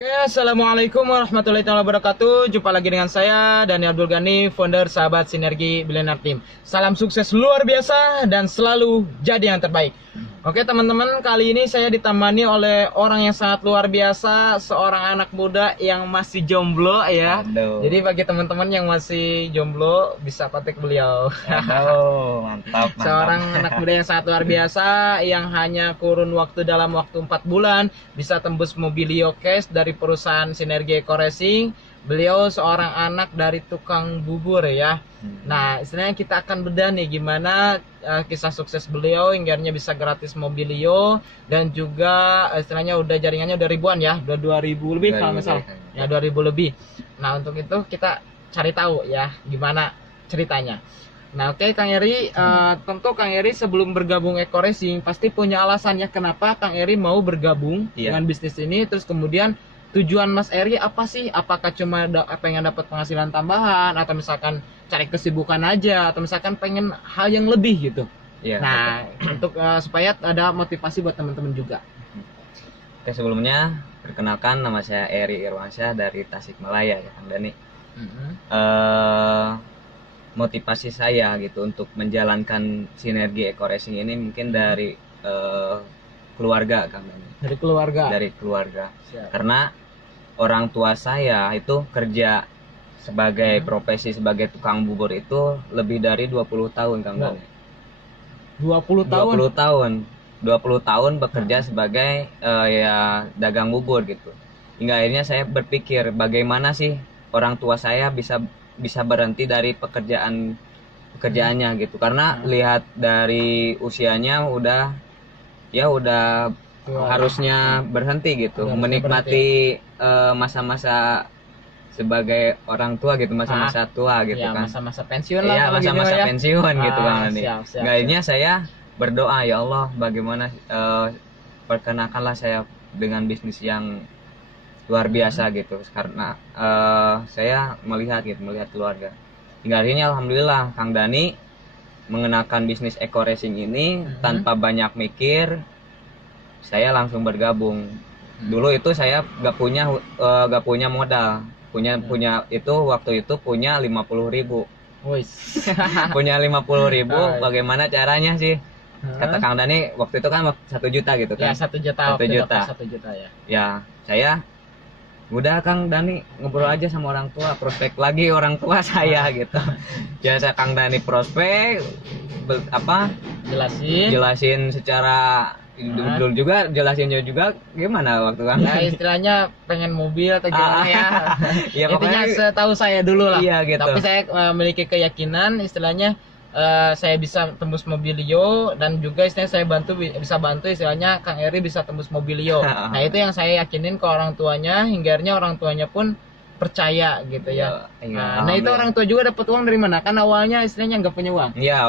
Oke, Assalamualaikum warahmatullahi wabarakatuh. Jumpa lagi dengan saya, Dani Abdul Ghani, founder Sahabat Sinergi Billionaire Team. Salam sukses luar biasa dan selalu jadi yang terbaik. Oke teman-teman, kali ini saya ditemani oleh orang yang sangat luar biasa, seorang anak muda yang masih jomblo ya. Aduh. Jadi bagi teman-teman yang masih jomblo bisa kontak beliau. Aduh, mantap. Seorang anak muda yang sangat luar biasa, yang hanya kurun waktu dalam waktu 4 bulan bisa tembus Mobilio Cash dari perusahaan Sinergi Eco Racing. Beliau seorang anak dari tukang bubur ya. Nah, istilahnya kita akan bedah nih gimana kisah sukses beliau hingga bisa gratis Mobilio, dan juga istilahnya udah jaringannya udah ribuan ya, udah 2000 lebih kalau nggak salah. Ya 2000 lebih. Nah, untuk itu kita cari tahu ya gimana ceritanya. Nah, oke Kang Eri, tentu Kang Eri sebelum bergabung Eco Racing pasti punya alasannya kenapa Kang Eri mau bergabung dengan bisnis ini. Terus kemudian tujuan Mas Eri apa sih? Apakah cuma pengen dapat penghasilan tambahan, atau misalkan cari kesibukan aja, atau misalkan pengen hal yang lebih gitu? Iya. Nah, untuk supaya ada motivasi buat teman-teman juga. Oke, sebelumnya perkenalkan, nama saya Eri Irwansyah dari Tasikmalaya ya, Kang Dani. Motivasi saya gitu untuk menjalankan Sinergi Eco Racing ini mungkin dari keluarga, Kang Dani. Dari keluarga. Dari keluarga. Siap. Karena orang tua saya itu kerja sebagai profesi sebagai tukang bubur itu lebih dari 20 tahun, Kang Dani. 20 tahun. 20 tahun. 20 tahun bekerja sebagai ya dagang bubur gitu. Hingga akhirnya saya berpikir bagaimana sih orang tua saya bisa berhenti dari pekerjaannya gitu. Karena lihat dari usianya udah harusnya berhenti gitu, menikmati masa-masa sebagai orang tua gitu, masa-masa tua gitu ya, kan. Masa-masa pensiun lah. Iya, masa-masa gitu, pensiun gitu kan. Akhirnya siap. saya berdoa, ya Allah, bagaimana perkenalkanlah saya dengan bisnis yang luar biasa gitu, karena saya melihat keluarga. Hingga akhirnya alhamdulillah Kang Dani mengenalkan bisnis Eco Racing ini tanpa banyak mikir. Saya langsung bergabung. Dulu itu saya gak punya modal. Punya itu waktu itu punya 50.000. Punya 50.000. Bagaimana caranya sih? Kata Kang Dani waktu itu kan 1 juta gitu kan. Ya, 1 juta. 1 juta. 1 juta ya. Ya, saya udah Kang Dani ngobrol aja sama orang tua, prospek lagi orang tua saya gitu. Ya, saya Kang Dani prospek jelasin secara dulu juga, jelasinnya juga gimana waktu kan. Ya, istilahnya pengen mobil atau gimana ya. Ya, intinya setahu saya dulu lah. Iya, gitu. Tapi saya memiliki keyakinan istilahnya saya bisa tembus Mobilio, dan juga istilahnya saya bisa bantu istilahnya Kang Eri bisa tembus Mobilio. Nah, itu yang saya yakinin ke orang tuanya, hingga orang tuanya pun percaya gitu ya. Nah, itu orang tua juga dapat uang dari mana? Kan awalnya istilahnya nggak punya uang. Iya,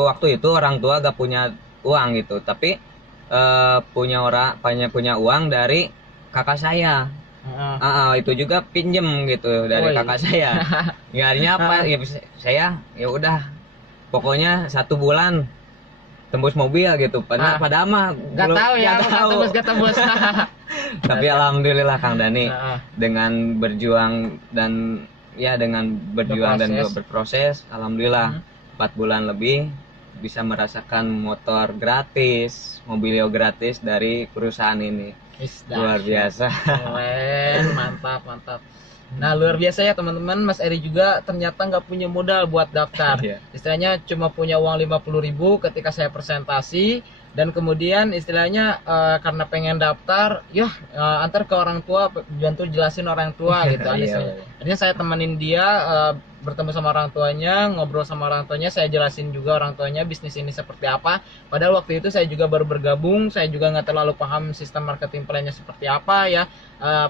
waktu itu orang tua gak punya uang gitu, tapi punya uang dari kakak saya. Itu juga pinjem gitu dari kakak saya. Akhirnya apa? Ya saya ya udah, pokoknya 1 bulan tembus mobil gitu. Padahal mah nggak tahu ya, nggak tembus. Tapi alhamdulillah Kang Dani dengan berjuang dan berproses, alhamdulillah 4 bulan lebih bisa merasakan motor gratis, Mobilio gratis dari perusahaan ini. Luar biasa. Mantap. Nah, luar biasa ya teman-teman. Mas Eri juga ternyata nggak punya modal buat daftar. Istilahnya cuma punya uang 50.000 ketika saya presentasi, dan kemudian istilahnya karena pengen daftar, antar ke orang tua, bantu jelasin orang tua gitu. Akhirnya saya temenin dia, bertemu sama orang tuanya, ngobrol sama orang tuanya, saya jelasin juga orang tuanya bisnis ini seperti apa. Padahal waktu itu saya juga baru bergabung, saya juga nggak terlalu paham sistem marketing plan-nya seperti apa ya,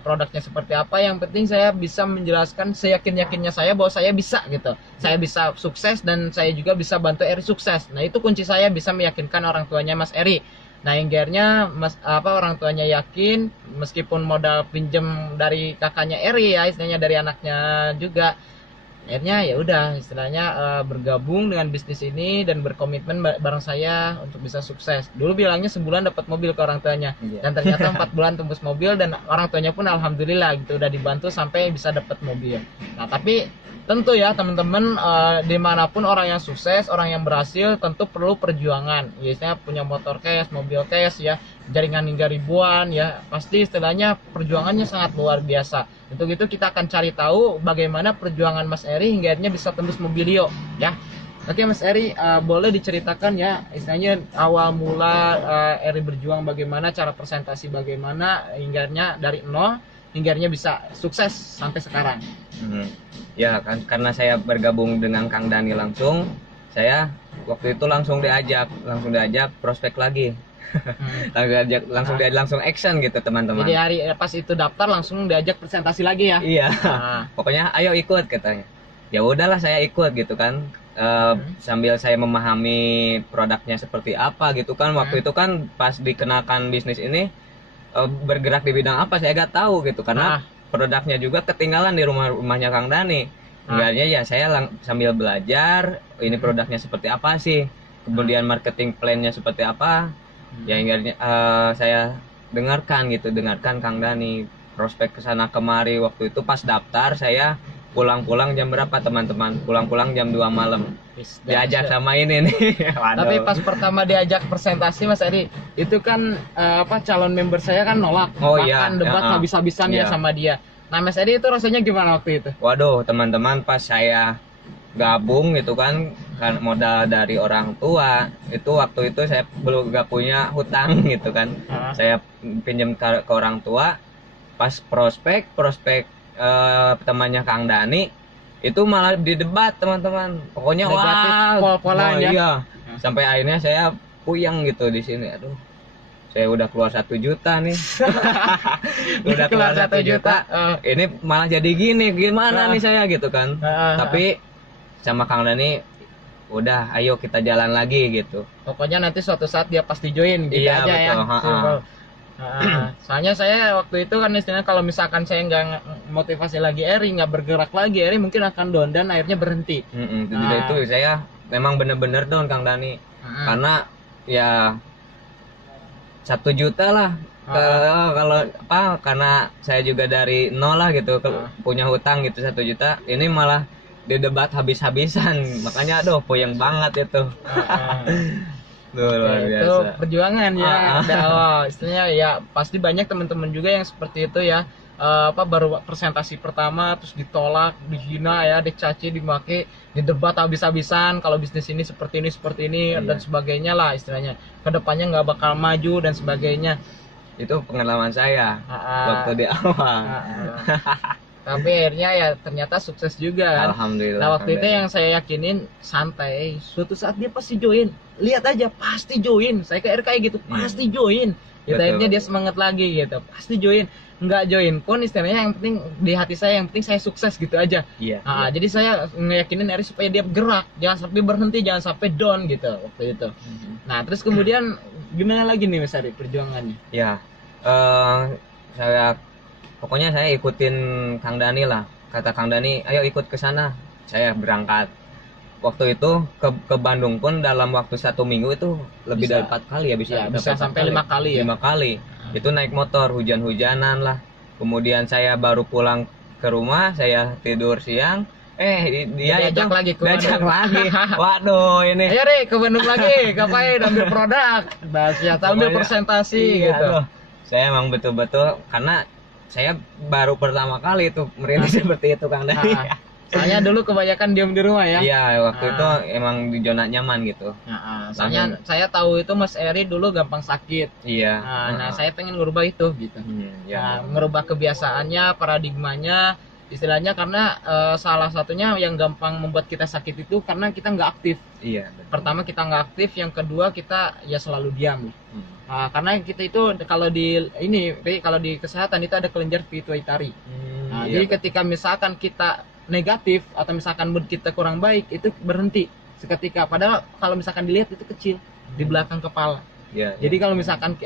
produknya seperti apa. Yang penting saya bisa menjelaskan seyakin-yakinnya saya bahwa saya bisa gitu, saya bisa sukses, dan saya juga bisa bantu Eri sukses. Nah, itu kunci saya bisa meyakinkan orang tuanya Mas Eri. Nah, akhirnya orang tuanya yakin, meskipun modal pinjem dari kakaknya Eri ya, istilahnya dari anaknya juga. akhirnya ya udah istilahnya bergabung dengan bisnis ini dan berkomitmen bareng saya untuk bisa sukses. Dulu bilangnya sebulan dapat mobil ke orang tuanya, Iya. dan ternyata 4 bulan tembus mobil, dan orang tuanya pun alhamdulillah gitu udah dibantu sampai bisa dapat mobil. Nah tapi tentu ya teman-teman, dimanapun orang yang sukses, orang yang berhasil tentu perlu perjuangan. Biasanya punya motor cash, mobil cash ya, jaringan hingga ribuan ya, pasti istilahnya perjuangannya sangat luar biasa. Untuk itu kita akan cari tahu bagaimana perjuangan Mas Eri hingga akhirnya bisa tembus Mobilio ya. Oke Mas Eri, boleh diceritakan ya istilahnya awal mula Eri berjuang, bagaimana cara presentasi, bagaimana hingga akhirnya dari nol hingga akhirnya bisa sukses sampai sekarang. Ya kan, karena saya bergabung dengan Kang Dani langsung, saya waktu itu langsung diajak prospek lagi. langsung action gitu teman-teman. Jadi hari pas itu daftar langsung diajak presentasi lagi ya. Iya. Nah, Pokoknya ayo ikut katanya. Ya udahlah saya ikut gitu kan. Sambil saya memahami produknya seperti apa gitu kan. Waktu itu kan pas dikenakan bisnis ini bergerak di bidang apa saya gak tahu gitu, karena produknya juga ketinggalan di rumahnya Kang Dani. Enggaknya ya saya sambil belajar ini produknya seperti apa sih, kemudian marketing plan-nya seperti apa. Ya hingga saya dengarkan Kang Dani, prospek kesana kemari. Waktu itu pas daftar saya pulang jam berapa teman-teman? Pulang jam 2 malam. Diajak sama ini nih. Tapi pas pertama diajak presentasi Mas Eri, itu kan calon member saya kan nolak, bahkan debat habis-habisan ya sama dia. Nah Mas Eri itu rasanya gimana waktu itu? Waduh teman-teman, pas saya gabung gitu kan modal dari orang tua, itu waktu itu saya belum gak punya hutang gitu kan. Saya pinjam ke orang tua. Pas prospek temannya Kang Dani itu malah didebat teman-teman, pokoknya negatif, pol-polan ya. Iya. Sampai akhirnya saya puyeng gitu di sini. Aduh, saya udah keluar 1 juta nih. Udah keluar 1 juta. Ini malah jadi gini, gimana nih saya gitu kan. Tapi sama Kang Dani, udah ayo kita jalan lagi gitu. Pokoknya nanti suatu saat dia pasti join gitu iya, aja betul. Ya. Soalnya saya waktu itu kan istilahnya kalau misalkan saya nggak motivasi lagi Eri, nggak bergerak lagi Eri, mungkin akan down dan akhirnya berhenti. Itu saya memang bener-bener down Kang Dani. Karena ya 1 juta lah. Kalau karena saya juga dari nol lah gitu, punya hutang gitu 1 juta. Ini malah didebat habis-habisan, makanya aduh puyeng banget itu. Luar biasa. Itu perjuangan ya. Istilahnya ya pasti banyak teman-teman juga yang seperti itu ya. Baru presentasi pertama terus ditolak, dihina ya, dicaci, dimaki, didebat habis-habisan kalau bisnis ini seperti ini dan sebagainya lah istilahnya. Kedepannya nggak bakal maju dan sebagainya. Itu pengalaman saya waktu di awal. Tapi akhirnya ya ternyata sukses juga kan. Alhamdulillah. Nah waktu itu yang saya yakinin santai, suatu saat dia pasti join. Lihat aja pasti join. Saya ke RKI gitu, pasti join. Gitu, akhirnya dia semangat lagi gitu, pasti join. Nggak join pun istilahnya yang penting di hati saya, yang penting saya sukses gitu aja. Jadi saya ngeyakinin Eri supaya dia bergerak, jangan sampai berhenti, jangan sampai down gitu waktu itu. Nah terus kemudian gimana lagi nih Mas Eri perjuangannya? Ya, pokoknya saya ikutin Kang Dani lah. Kata Kang Dani, ayo ikut ke sana. Saya berangkat. Waktu itu ke Bandung pun dalam waktu 1 minggu itu lebih dari 4 kali ya, bisa sampai 5 kali ya. 5 kali. Itu naik motor, hujan-hujanan lah. Kemudian saya baru pulang ke rumah, saya tidur siang. Dia diajak lagi ke Bandung. Waduh ini. Ayo deh ke Bandung lagi, ngapain ambil produk, ambil presentasi gitu. Aduh, saya emang betul-betul karena saya baru pertama kali itu merintis seperti itu Kang Dani. Soalnya dulu kebanyakan diam di rumah ya. Iya, waktu itu emang di zona nyaman gitu. Soalnya saya tahu itu Mas Eri dulu gampang sakit. Iya. Nah, saya pengen ngerubah itu gitu. Ngerubah kebiasaannya, paradigmanya, istilahnya karena salah satunya yang gampang membuat kita sakit itu karena kita nggak aktif. Iya. Betul. Pertama kita nggak aktif, yang kedua kita ya selalu diam. Karena kita itu kalau di kesehatan itu ada kelenjar pituitari. Jadi ketika misalkan kita negatif atau misalkan mood kita kurang baik, itu berhenti seketika. Padahal kalau misalkan dilihat itu kecil di belakang kepala. Jadi kalau misalkan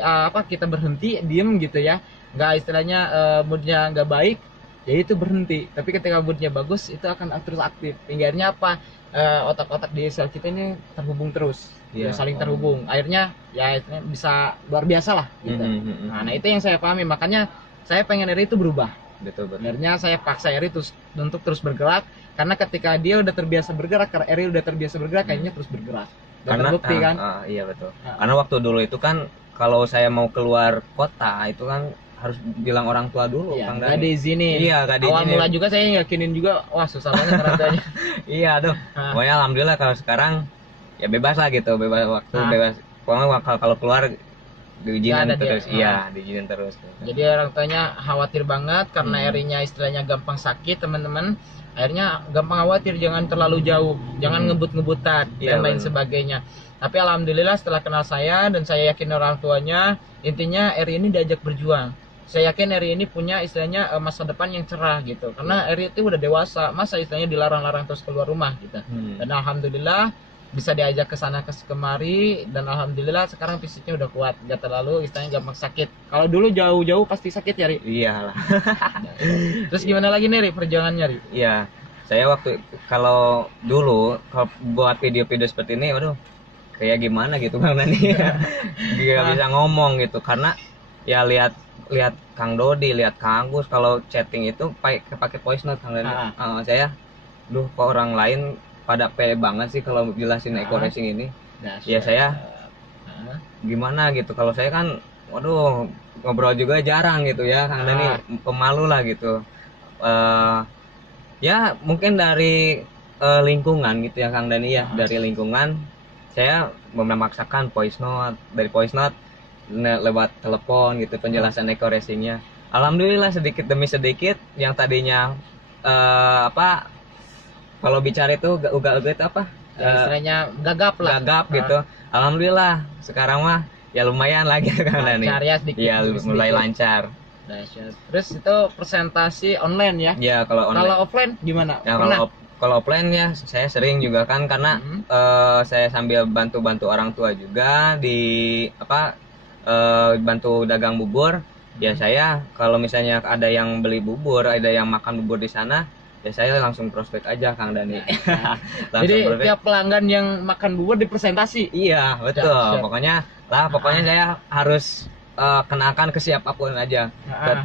kita berhenti, diem gitu ya, nggak istilahnya moodnya nggak baik, jadi itu berhenti. Tapi ketika moodnya bagus itu akan terus aktif. Hingga akhirnya apa? Otak-otak di sel kita ini terhubung terus, Iya. saling terhubung. Akhirnya ya itu bisa luar biasa lah gitu. Nah itu yang saya pahami, makanya saya pengen Eri itu berubah. Betul. Akhirnya saya paksa Eri untuk terus bergerak, karena ketika dia udah terbiasa bergerak, karena Eri udah terbiasa bergerak, kayaknya terus bergerak. Dan Karena terbukti kan? iya betul. Karena waktu dulu itu kan kalau saya mau keluar kota itu kan harus bilang orang tua dulu, Iya, Kang nggak Dani. diizinin. Iya, nggak Awal diizinin. mula juga saya yakinin juga, wah susah banget rasanya. Iya, aduh. Pokoknya alhamdulillah kalau sekarang ya bebas lah gitu, bebas waktu, bebas. Pokoknya kalau keluar diizinin Nggak ada terus. dia. Iya, diizinin terus. Jadi orang tuanya khawatir banget karena Erinya istilahnya gampang sakit, teman-teman. Akhirnya gampang khawatir, jangan terlalu jauh, jangan ngebut-ngebutan Iya, dan lain benar. sebagainya. Tapi alhamdulillah setelah kenal saya dan saya yakin orang tuanya, intinya Eri ini diajak berjuang. Saya yakin Eri ini punya istilahnya masa depan yang cerah gitu. Karena Eri itu udah dewasa, masa istilahnya dilarang-larang terus keluar rumah gitu. Dan alhamdulillah bisa diajak ke sana ke kemari, dan alhamdulillah sekarang fisiknya udah kuat, gak terlalu istilahnya gampang sakit. Kalau dulu jauh-jauh pasti sakit ya, Ri? Iyalah. Terus gimana lagi nih, Ri, perjuangannya, Ri? Iya. Saya waktu kalau dulu kalau buat video-video seperti ini, waduh, kayak gimana gitu Bang Dani. Gak bisa ngomong gitu karena ya lihat Kang Dodi, lihat Kang Agus kalau chatting itu pakai voice note Kang Dani. Saya kok orang lain pada pede banget sih kalau jelasin eco racing ini. Ya saya gimana gitu, kalau saya kan waduh ngobrol juga jarang gitu ya Kang Dani, pemalu lah gitu. Ya mungkin dari lingkungan gitu ya Kang Dani ya, dari lingkungan saya memaksakan voice note, dari voice note lewat telepon gitu penjelasan eco racingnya. Alhamdulillah sedikit demi sedikit yang tadinya kalau bicara itu uga-uga itu apa? Istilahnya gagap lah. Gagap gitu. Alhamdulillah sekarang mah ya lumayan lagi Kang Dani. Lancar ya sedikit. Iya, sedikit. mulai lancar. Terus itu presentasi online ya? Ya kalau online. Kalau offline gimana? Ya Pernah? kalau offline ya saya sering juga kan karena saya sambil bantu orang tua juga di bantu dagang bubur. Ya saya kalau misalnya ada yang beli bubur, ada yang makan bubur di sana, ya saya langsung prospek aja Kang Dani. Jadi tiap pelanggan yang makan bubur dipresentasi. Iya betul. Pokoknya saya harus kenakan ke siapapun aja.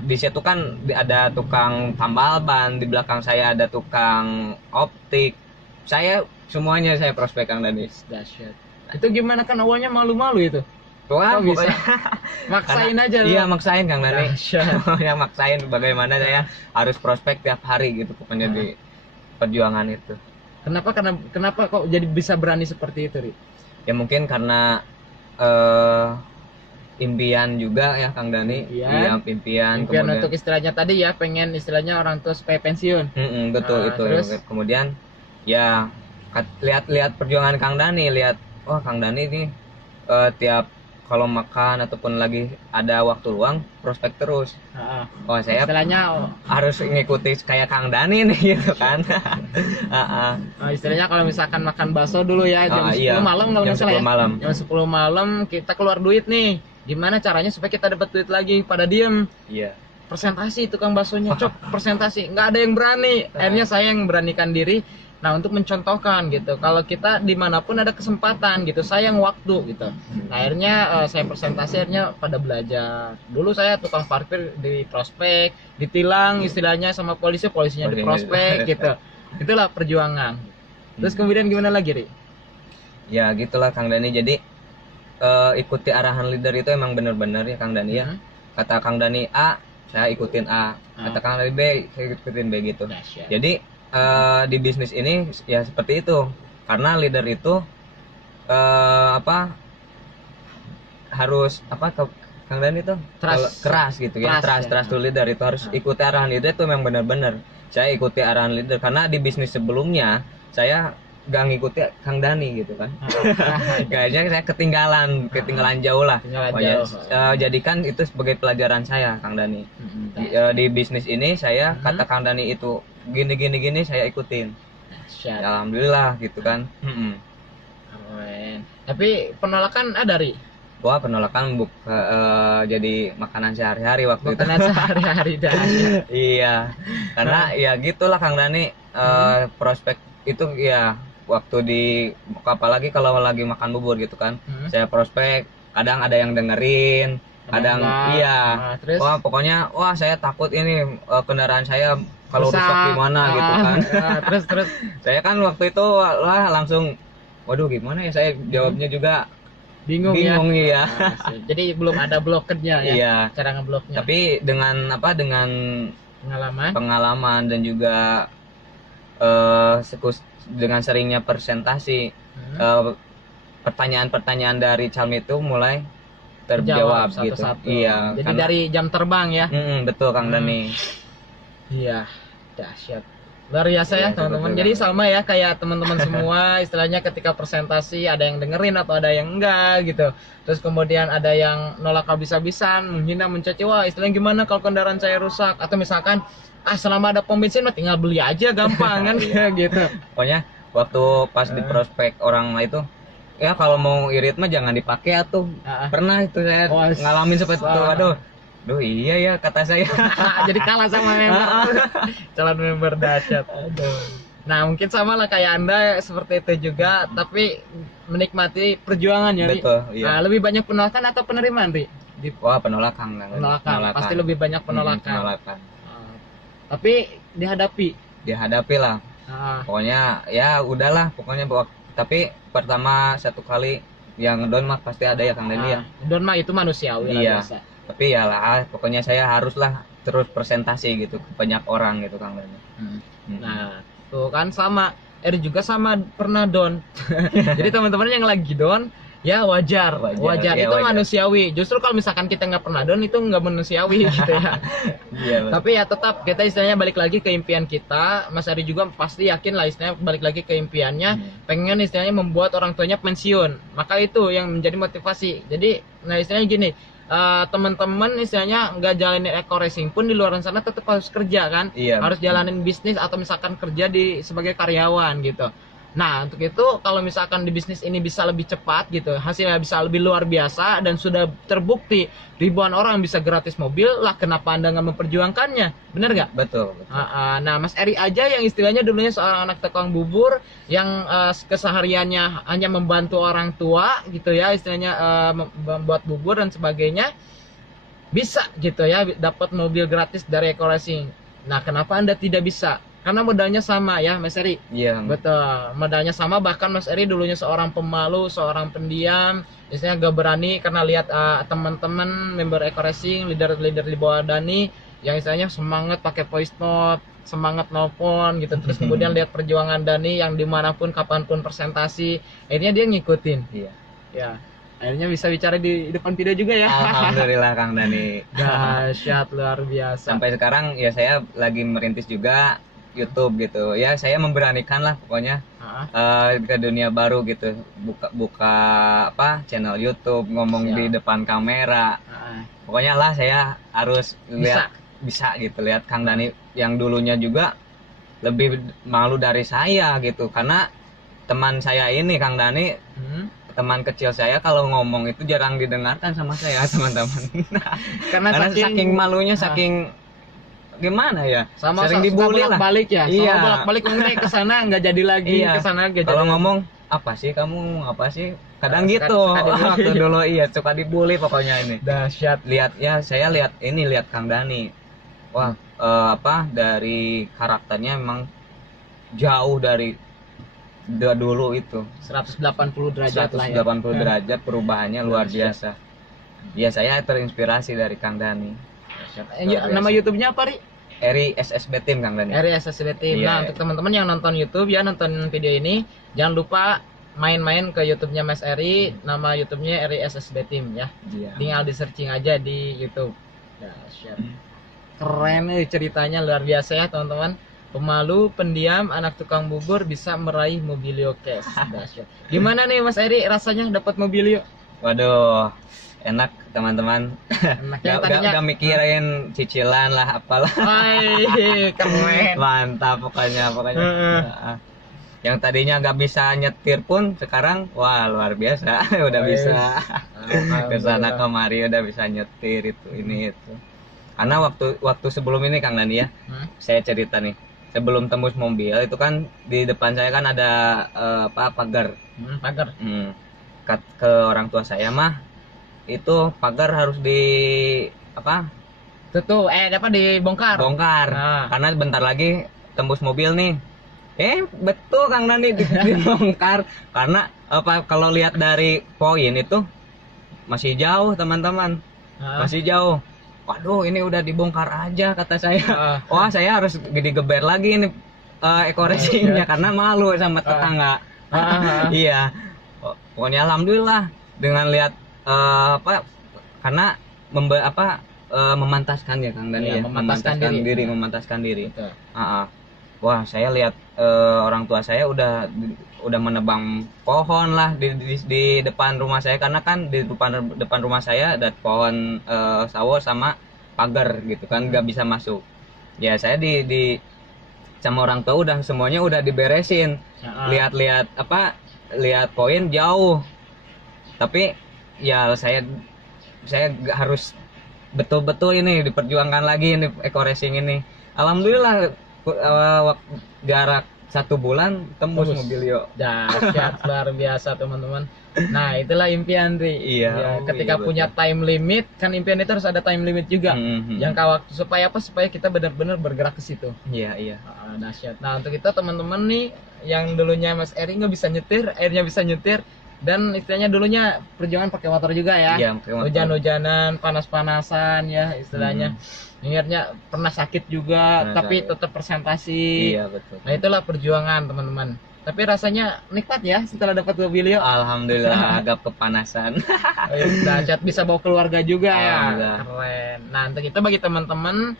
Di situ kan ada tukang tambal ban, di belakang saya ada tukang optik. Saya semuanya saya prospek Kang Dani. Dahsyat. Itu gimana, kan awalnya malu-malu itu? Wah, bisa pokoknya maksain aja. Iya, maksain Kang Dani. Dahsyat. Yang maksain bagaimana saya harus prospek tiap hari gitu pokoknya di perjuangan itu. Kenapa kok jadi bisa berani seperti itu, Ri? Ya mungkin karena impian juga ya Kang Dani. Iya, impian kemudian untuk istilahnya tadi ya, pengen istilahnya orang tua supaya pensiun. Betul itu. Terus? Kemudian ya lihat perjuangan Kang Dani, lihat Kang Dani ini tiap kalau makan ataupun lagi ada waktu luang prospek terus. Saya istilahnya harus ngikuti kayak Kang Dani nih gitu kan. Istilahnya kalau misalkan makan bakso dulu ya jam 10 iya, malam kalau nggak salah ya. malam. Jam 10 malam kita keluar duit nih. Gimana caranya supaya kita dapat duit lagi? Pada diem. Iya. Presentasi tukang baksonya, cok presentasi, nggak ada yang berani. Akhirnya saya yang beranikan diri. Nah, untuk mencontohkan gitu, kalau kita dimanapun ada kesempatan gitu, sayang waktu gitu. Nah, akhirnya saya presentasi, akhirnya pada belajar. Dulu saya tukang parkir di prospek, ditilang istilahnya sama polisinya di prospek gitu. Itulah perjuangan. Terus kemudian gimana lagi, Ri? Ya gitulah Kang Dani. Jadi ikuti arahan leader itu emang benar-benar ya Kang Dani ya. Kata Kang Dani A, saya ikutin A. Kata Kang Dani B, saya ikutin B gitu. Jadi di bisnis ini ya seperti itu, karena leader itu harus Kang Dani itu keras gitu ya, trust to leader itu harus ikuti arahan leader itu memang benar-benar. Saya ikuti arahan leader karena di bisnis sebelumnya saya gak ngikuti Kang Dani gitu kan. Kayaknya saya ketinggalan jauh lah. Jadikan itu sebagai pelajaran saya Kang Dani. Di bisnis ini saya kata Kang Dani itu gini saya ikutin. Alhamdulillah gitu kan. Tapi penolakan ada, Ri? Wah, penolakan jadi makanan sehari-hari waktu itu. Makanan sehari-hari dahsyat. Iya, karena ya gitulah Kang Dani, prospek itu ya waktu di apalagi kalau lagi makan bubur gitu kan, saya prospek, kadang ada yang dengerin, kadang iya. Nah, terus? Wah, pokoknya wah saya takut ini kendaraan saya kalau rusak gimana gitu kan. Terus Saya kan waktu itu lah langsung, waduh gimana ya, saya jawabnya juga bingung ya. Nah, jadi belum ada blokernya ya, Iya. cara ngebloknya. Tapi dengan dengan pengalaman dan juga dengan seringnya presentasi, pertanyaan-pertanyaan dari Calmi itu mulai terjawab gitu. Satu-satu. Iya. Jadi dari jam terbang ya. Betul Kang Dani. Iya, dahsyat. Luar biasa ya teman-teman. Betul. Jadi sama ya kayak teman-teman semua, istilahnya ketika presentasi ada yang dengerin atau ada yang enggak gitu. Terus kemudian ada yang nolak habis-habisan, menghina, mencaci, wah istilahnya gimana kalau kendaraan saya rusak, atau misalkan selama ada pom bensin mah tinggal beli aja gampang kan gitu. Pokoknya waktu pas di prospek orang itu, ya kalau mau irit mah jangan dipakai atuh. Pernah itu saya ngalamin seperti itu. Aduh iya ya kata saya. Jadi kalah sama member. Calon member dahsyat. Nah mungkin sama lah kayak Anda seperti itu juga, tapi menikmati perjuangannya. Betul, iya. Nah, lebih banyak penolakan atau penerimaan, Ri? Wah, penolakan. Pasti lebih banyak penolakan. Tapi dihadapi lah. Pokoknya ya udahlah, pokoknya tapi pertama satu kali yang down mah pasti ada ya Kang Dani ya. Down mah itu manusiawi iya. Biasa. Tapi ya lah, pokoknya saya haruslah terus presentasi gitu ke banyak orang gitu Kang Dani. Nah, tuh kan sama. Juga sama pernah down. Jadi teman-teman yang lagi down, ya wajar. Ya, itu wajar. Manusiawi. Justru kalau misalkan kita nggak pernah down itu nggak manusiawi gitu ya. Iya, tapi ya tetap kita istilahnya balik lagi ke impian kita. Mas Ari juga pasti yakin lah istilahnya balik lagi ke impiannya, pengen istilahnya membuat orang tuanya pensiun. Maka itu yang menjadi motivasi. Jadi nah istilahnya gini, teman-teman istilahnya nggak jalanin eco racing pun di luar sana tetap harus kerja kan, harus jalanin bisnis atau misalkan kerja sebagai karyawan gitu. Nah untuk itu kalau misalkan di bisnis ini bisa lebih cepat gitu, hasilnya bisa lebih luar biasa dan sudah terbukti ribuan orang bisa gratis mobil lah, kenapa Anda nggak memperjuangkannya, bener nggak? Betul. Nah Mas Eri aja yang istilahnya dulunya seorang anak tukang bubur yang kesehariannya hanya membantu orang tua gitu ya, istilahnya membuat bubur dan sebagainya, bisa gitu ya dapat mobil gratis dari Eco Racing. Nah kenapa Anda tidak bisa? Karena modalnya sama ya Mas Eri. Iya. Betul, modalnya sama. Bahkan Mas Eri dulunya seorang pemalu, seorang pendiam, istilahnya gak berani karena lihat teman-teman member Eco Racing, leader-leader di bawah Dani yang istilahnya semangat pakai voice note, semangat nelpon gitu. Terus kemudian lihat perjuangan Dani yang dimanapun kapanpun presentasi, akhirnya dia ngikutin. Iya. Ya. Akhirnya bisa bicara di depan video juga ya. Alhamdulillah Kang Dani. Dahsyat, luar biasa. Sampai sekarang ya saya lagi merintis juga YouTube gitu ya, saya memberanikan lah pokoknya ke dunia baru gitu, buka apa channel YouTube, ngomong di depan kamera. Pokoknya lah saya harus lihat bisa gitu, lihat Kang Dani yang dulunya juga lebih malu dari saya gitu, karena teman saya ini Kang Dani, teman kecil saya kalau ngomong itu jarang didengarkan sama saya teman-teman. Karena saking malunya, saking gimana ya, sama sering dibully lah, balik ya, iya, bolak-balik ngomongnya ke sana nggak jadi lagi, ke sana nggak jadi. Kalau ngomong apa sih kamu, apa sih, kadang gitu waktu dulu iya suka dibully pokoknya ini. Dahsyat. Lihat ya, saya lihat Kang Dani, wah apa dari karakternya memang jauh dari dulu itu 180 derajat lah ya. 180 derajat perubahannya luar biasa. Ya saya terinspirasi dari Kang Dani. Nama YouTube-nya apa, Ri? Eri SSB Team Kang Dani. Eri SSB Team. Nah, untuk teman-teman yang nonton YouTube ya, nonton video ini, jangan lupa main-main ke YouTube-nya Mas Eri, nama YouTube-nya Eri SSB Team ya. Tinggal di searching aja di YouTube. Dahsyat. Keren ceritanya, luar biasa ya, teman-teman. Pemalu, pendiam, anak tukang bubur bisa meraih Mobilio Cash. Dahsyat. Gimana nih Mas Eri rasanya dapat Mobilio? Waduh, enak teman-teman. Udah mikirin cicilan lah apalah. Keren. Mantap pokoknya. Yang tadinya nggak bisa nyetir pun sekarang wah luar biasa. Udah bisa kesana kemari, udah bisa nyetir itu ini itu. Karena waktu sebelum ini Kang Dani ya, saya cerita nih, sebelum tembus mobil itu kan di depan saya kan ada pagar. Pagar. Ke orang tua saya mah itu pagar harus di Tutup dibongkar. Bongkar. Karena bentar lagi tembus mobil nih. Betul Kang Dani dibongkar. Karena kalau lihat dari poin itu masih jauh teman-teman. Masih jauh. Waduh, ini udah dibongkar aja kata saya. Wah, saya harus digeber lagi ini Eco Racing-nya karena malu sama tetangga. Iya. Pokoknya alhamdulillah dengan lihat karena memantaskan ya Kang Dani ya, memantaskan diri. Wah, saya lihat orang tua saya udah menebang pohon lah di depan rumah saya, karena kan di depan rumah saya ada pohon sawo sama pagar gitu kan, nggak bisa masuk. Ya saya di sama orang tua semuanya udah diberesin. Lihat poin jauh. Tapi ya saya harus betul-betul ini diperjuangkan lagi ini Eco Racing ini. Alhamdulillah jarak 1 bulan tembus Mobilio. Dahsyat luar biasa teman-teman. Nah, itulah impian Ri. Iya. Ketika punya time limit, kan impian itu harus ada time limit juga. Jangka waktu supaya kita benar-benar bergerak ke situ. Iya. Dahsyat. Nah, untuk kita teman-teman nih yang dulunya Mas Eri nggak bisa nyetir, akhirnya bisa nyetir. Dan istilahnya dulunya perjuangan pakai motor juga ya. Iya, pakai motor. Hujan-hujanan, panas-panasan ya istilahnya. Akhirnya pernah sakit juga, tapi tetap presentasi. Iya, betul. Nah, itulah perjuangan teman-teman. Tapi rasanya nikmat ya setelah dapat Mobilio. Alhamdulillah agak kepanasan. Dahsyat, bisa bawa keluarga juga ya. Keren. Nah, untuk itu bagi teman-teman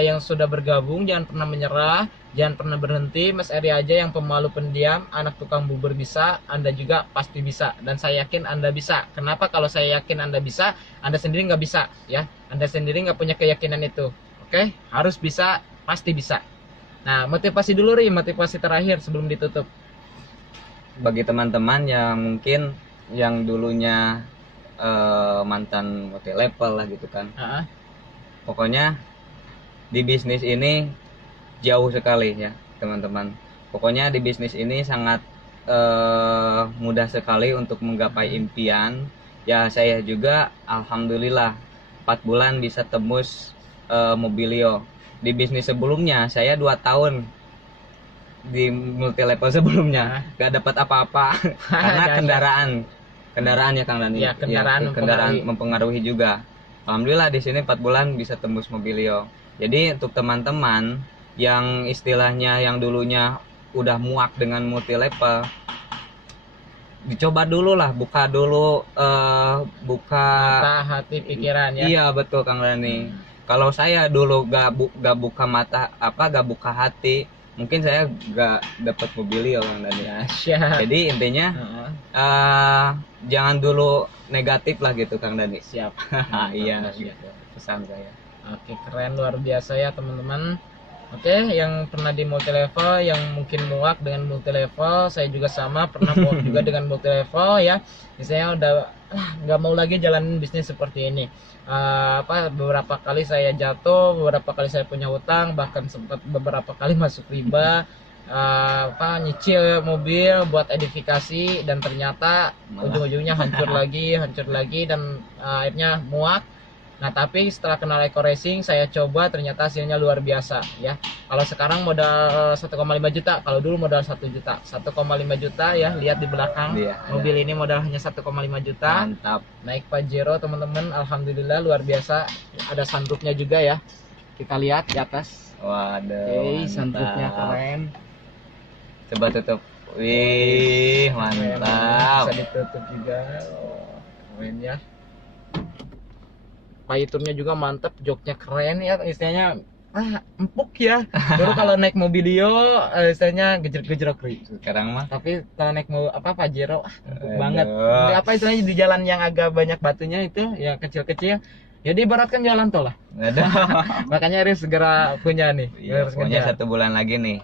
yang sudah bergabung, jangan pernah menyerah, jangan pernah berhenti. Mas Eri aja yang pemalu pendiam, anak tukang bubur bisa, Anda juga pasti bisa. Dan saya yakin Anda bisa. Kenapa? Kalau saya yakin Anda bisa, Anda sendiri nggak bisa ya. Anda sendiri nggak punya keyakinan itu. Oke? Harus bisa, pasti bisa. Nah, motivasi dulu Ri, motivasi terakhir sebelum ditutup. Bagi teman-teman yang mungkin yang dulunya mantan multi level lah gitu kan. Pokoknya di bisnis ini jauh sekali ya teman-teman. Pokoknya di bisnis ini sangat mudah sekali untuk menggapai impian. Ya saya juga alhamdulillah 4 bulan bisa tembus Mobilio. Di bisnis sebelumnya saya 2 tahun di multi level sebelumnya gak dapat apa-apa karena kendaraan ya Kang Dani. Ya, kendaraan mempengaruhi juga. Alhamdulillah di sini 4 bulan bisa tembus Mobilio. Jadi untuk teman-teman yang istilahnya yang dulunya udah muak dengan multi level, dicoba dulu lah, buka mata hati pikiran ya. Iya betul Kang Dani. Kalau saya dulu gak buka mata gak buka hati, mungkin saya gak dapat Mobilio Kang Dani. Jadi intinya jangan dulu negatif lah gitu Kang Dani. Siap. Iya gitu pesan saya. Oke, keren, luar biasa ya teman-teman. Oke, yang pernah di multi level, yang mungkin muak dengan multi level, saya juga sama pernah muak juga dengan multi level ya. Misalnya udah nggak mau lagi jalanin bisnis seperti ini. Beberapa kali saya jatuh, beberapa kali saya punya hutang, bahkan sempat beberapa kali masuk riba. Nyicil mobil buat edifikasi, dan ternyata ujung-ujungnya hancur lagi dan akhirnya muak. Nah, tapi setelah kenal Eco Racing, saya coba, ternyata hasilnya luar biasa ya. Kalau sekarang modal 1,5 juta, kalau dulu modal 1 juta. 1,5 juta ya, lihat di belakang. Mobil ini modal hanya 1,5 juta. Mantap. Naik Pajero teman-teman, alhamdulillah luar biasa. Ada sunroofnya juga ya. Kita lihat di atas. Waduh. Sunroofnya keren. Coba tutup. Wih, mantap. Bisa ditutup juga. Keren ya. Payturnya juga mantep, joknya keren ya, istilahnya empuk ya. Baru kalau naik Mobilio istilahnya gejrok-gejrok. Sekarang mah. Tapi kalau naik Pajero empuk banget. Istilahnya di jalan yang agak banyak batunya itu, yang kecil-kecil. Jadi ibaratkan jalan tol lah. Makanya harus segera punya nih. Iya, pokoknya 1 bulan lagi nih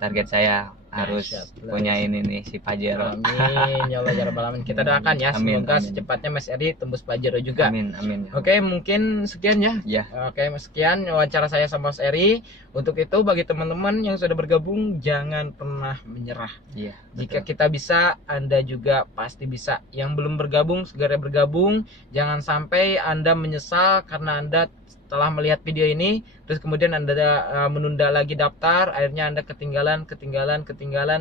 target saya harus Dahsyat. punya ini nih si Pajero. Amin ya Allah ya Rabbal alamin. Kita doakan ya, Amin, semoga amin. secepatnya Mas Eri tembus Pajero juga. Amin amin. Ya. Oke, mungkin sekian ya. Ya. Oke, sekian wawancara saya sama Mas Eri. Untuk itu bagi teman-teman yang sudah bergabung, jangan pernah menyerah. Iya. Jika betul. kita bisa, Anda juga pasti bisa. Yang belum bergabung, segera bergabung. Jangan sampai Anda menyesal karena Anda setelah melihat video ini, terus kemudian Anda menunda lagi daftar, akhirnya Anda ketinggalan,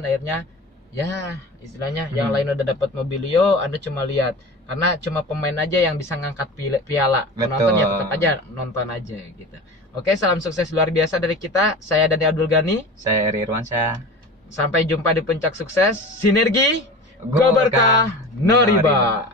akhirnya ya istilahnya yang lain udah dapat Mobilio, Anda cuma lihat. Karena cuma pemain aja yang bisa ngangkat piala. Penonton ya tetap aja nonton aja gitu. Oke, salam sukses luar biasa dari kita. Saya Dani Abdul Ghani. Saya Eri Irwansyah. Sampai jumpa di puncak sukses. Sinergi, Go go berkah, no riba.